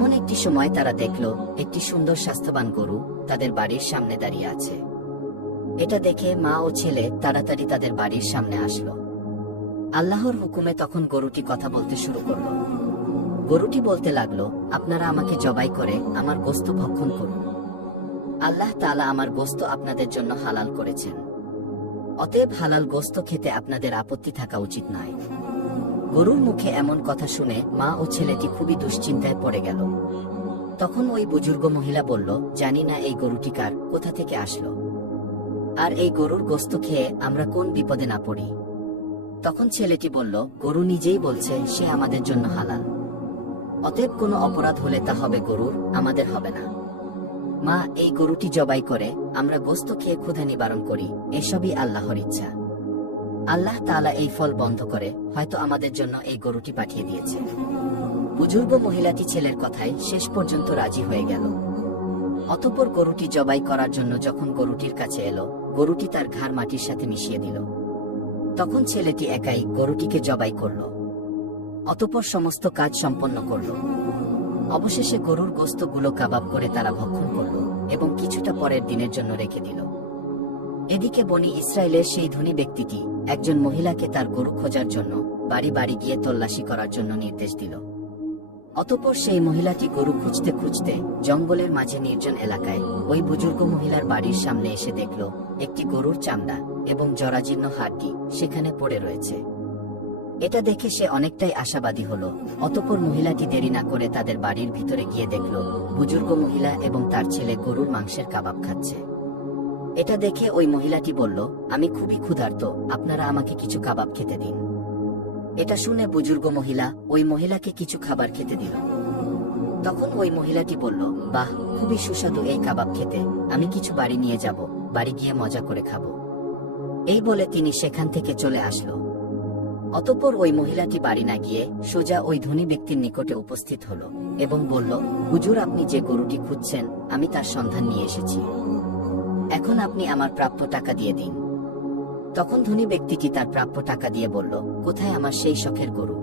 এমন একটি সময় তারা দেখল, একটি সুন্দর স্বাস্থ্যবান গরু তাদের বাড়ির সামনে দাঁড়িয়ে আছে। এটা দেখে মা ও ছেলে তাড়াতাড়ি তাদের বাড়ির সামনে আসলো। আল্লাহর হুকুমে তখন গরুটি কথা বলতে শুরু করল। গরুটি বলতে লাগল, আপনারা আমাকে জবাই করে আমার গোস্ত ভক্ষণ করুন। আল্লাহ তাআলা আমার গোস্ত আপনাদের জন্য হালাল করেছেন। অতএব হালাল গোস্ত খেতে আপনাদের আপত্তি থাকা উচিত নয়। গরুর মুখে এমন কথা শুনে মা ও ছেলেটি খুবই দুশ্চিন্তায় পড়ে গেল। তখন ওই বুজুর্গ মহিলা বলল, জানি না এই গরুটি কার, কোথা থেকে আসলো? আর এই গরুর গোস্ত খেয়ে আমরা কোন বিপদে না পড়ি? তখন ছেলেটি বলল, গরু নিজেই বলছে, সে আমাদের জন্য হালাল। অতএব কোনো অপরাধ হলে তা হবে গরুর, আমাদের হবে না। মা, এই গরুটি জবাই করে আমরা গোস্ত খেয়ে ক্ষুধা নিবারণ করি, এসবই আল্লাহর ইচ্ছা। আল্লাহ তালা এই ফল বন্ধ করে হয়তো আমাদের জন্য এই গরুটি পাঠিয়ে দিয়েছে। বুজুর্গ মহিলাটি ছেলের কথায় শেষ পর্যন্ত রাজি হয়ে গেল। অতপর গরুটি জবাই করার জন্য যখন গরুটির কাছে এলো, গরুটি তার ঘাড় মাটির সাথে মিশিয়ে দিল। তখন ছেলেটি একাই গরুটিকে জবাই করল। অতপর সমস্ত কাজ সম্পন্ন করল। অবশেষে গরুর গোস্তগুলো কাবাব করে তারা ভক্ষণ করল এবং কিছুটা পরের দিনের জন্য রেখে দিল। এদিকে বনি ইসরায়েলের সেই ধনী ব্যক্তিটি একজন মহিলাকে তার গরু খোঁজার জন্য বাড়ি বাড়ি গিয়ে তল্লাশি করার জন্য নির্দেশ দিল। অতপর সেই মহিলাটি গরু খুঁজতে খুঁজতে জঙ্গলের মাঝে নির্জন এলাকায় ওই বুজুর্গ মহিলার বাড়ির সামনে এসে দেখল, একটি গরুর চামড়া এবং জরাজীর্ণ হাড্ডি সেখানে পড়ে রয়েছে। এটা দেখে সে অনেকটাই আশাবাদী হলো। অতঃপর মহিলাটি দেরি না করে তাদের বাড়ির ভিতরে গিয়ে দেখল, বুজুর্গ মহিলা এবং তার ছেলে গরুর মাংসের কাবাব খাচ্ছে। এটা দেখে ওই মহিলাটি বলল, আমি খুবই ক্ষুধার্ত, আপনারা আমাকে কিছু কাবাব খেতে দিন। এটা শুনে বুজুর্গ মহিলা ওই মহিলাকে কিছু খাবার খেতে দিল। তখন ওই মহিলাটি বলল, বাহ, খুবই সুস্বাদু এই কাবাব খেতে, আমি কিছু বাড়ি নিয়ে যাব, বাড়ি গিয়ে মজা করে খাব। এই বলে তিনি সেখান থেকে চলে আসলো। অতঃপর ওই মহিলাটি বাড়ি না গিয়ে সোজা ওই ধনী ব্যক্তির নিকটে উপস্থিত হলো এবং বলল, হুজুর, আপনি যে গরুটি খুঁজছেন, আমি তার সন্ধান নিয়ে এসেছি। এখন আপনি আমার প্রাপ্য টাকা দিয়ে দিন। তখন ধনী ব্যক্তিটি তার প্রাপ্য টাকা দিয়ে বলল, কোথায় আমার সেই শখের গরু?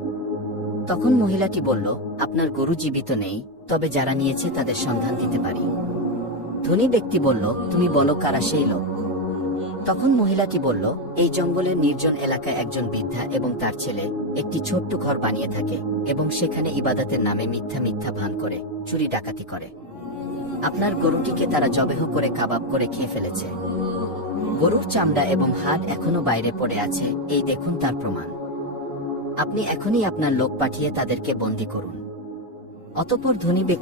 তখন মহিলাটি বলল, আপনার গরু জীবিত নেই, তবে যারা নিয়েছে তাদের সন্ধান দিতে পারি। ধনী ব্যক্তি বলল, তুমি বলো কারা সেই লোক? তখন মহিলাটি বলল, এই জঙ্গলের নির্জন এলাকায় একজন বৃদ্ধা এবং তার ছেলে একটি ছোট্ট ঘর বানিয়ে থাকে এবং সেখানে ইবাদতের নামে মিথ্যা মিথ্যা ভান করে, চুরি ডাকাতি করে। আপনার গরুটিকে তারা জবেহ করে কাবাব করে খেয়ে ফেলেছে। গরুর চামড়া এবং হাড় এখনও বাইরে পড়ে আছে, এই দেখুন তার প্রমাণ। আপনি এখনই আপনার লোক পাঠিয়ে তাদেরকে বন্দি করুন। অতপর ধনী ব্যক্তি